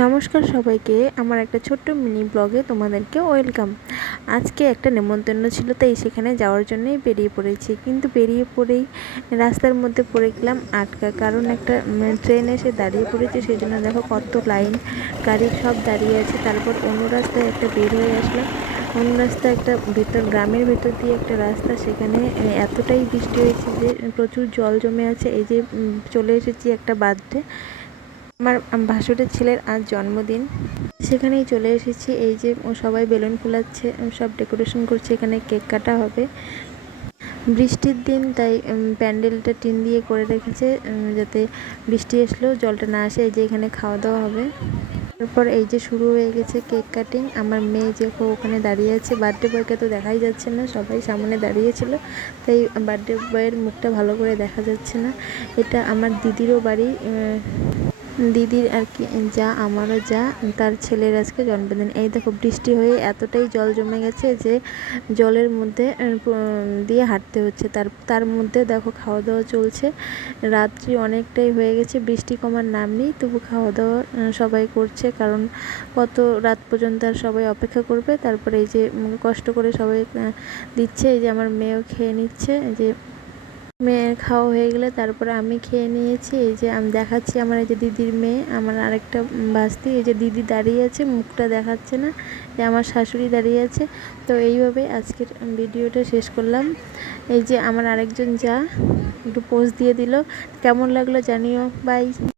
নমস্কার সবাইকে, আমার একটা ছোট্ট মিনি ব্লগে তোমাদেরকে ওয়েলকাম। আজকে একটা নেমন্তন্ন ছিল, তাই সেখানে যাওয়ার জন্যই বেরিয়ে পড়েছি। কিন্তু বেরিয়ে পড়েই রাস্তার মধ্যে পড়ে গেলাম আটকা, কারণ একটা ট্রেন এসে দাঁড়িয়ে পড়েছে। সেই জন্য দেখো কত লাইন, গাড়ি সব দাঁড়িয়ে আছে। তারপর অন্য রাস্তায় একটা বের হয়ে আসলাম। অন্য রাস্তায় একটা গ্রামের ভেতর দিয়ে একটা রাস্তা, সেখানে এতটাই বৃষ্টি হয়েছে যে প্রচুর জল জমে আছে। এই যে চলে এসেছি একটা বাঁধে। আমার ভাসুরের ছেলের আজ জন্মদিন, সেখানেই চলে এসেছি। এই যে সবাই বেলুন ফুলাচ্ছে, সব ডেকোরেশন করছে, এখানে কেক কাটা হবে। বৃষ্টির দিন, তাই প্যান্ডেলটা টিন দিয়ে করে রেখেছে, যাতে বৃষ্টি আসলেও জলটা না আসে। এই যে এখানে খাওয়া দাওয়া হবে। তারপর এই যে শুরু হয়ে গেছে কেক কাটিং। আমার মেয়ে যে ওখানে দাঁড়িয়ে আছে, বার্থডে বয়কে তো দেখাই যাচ্ছে না, সবাই সামনে দাঁড়িয়েছিল, তাই বার্থডে বয়ের মুখটা ভালো করে দেখা যাচ্ছে না। এটা আমার দিদিরও বাড়ি, দিদির আর কি যা, আমারও যা, তার ছেলের আজকে জন্মদিন। এই দেখো বৃষ্টি হয়ে এতটাই জল জমে গেছে যে জলের মধ্যে দিয়ে হাঁটতে হচ্ছে। তার মধ্যে দেখো খাওয়া দাওয়া চলছে। রাত্রি অনেকটাই হয়ে গেছে, বৃষ্টি কমার নাম নেই, তবু খাওয়া দাওয়া সবাই করছে, কারণ কত রাত পর্যন্ত আর সবাই অপেক্ষা করবে। তারপরে এই যে কষ্ট করে সবাই দিচ্ছে। এই যে আমার মেয়েও খেয়ে নিচ্ছে। যে মেয়ের খাওয়া হয়ে গেলে তারপরে আমি খেয়ে নিয়েছি। এই যে আমি দেখাচ্ছি, আমার এই যে দিদির মেয়ে, আমার আরেকটা ভাস্তি। এই যে দিদি দাঁড়িয়ে আছে, মুখটা দেখাচ্ছে না, যে আমার শাশুড়ি দাঁড়িয়ে আছে। তো এইভাবে আজকের ভিডিওটা শেষ করলাম। এই যে আমার আরেকজন যা একটু পোজ দিয়ে দিল। কেমন লাগলো জানিও। বাই।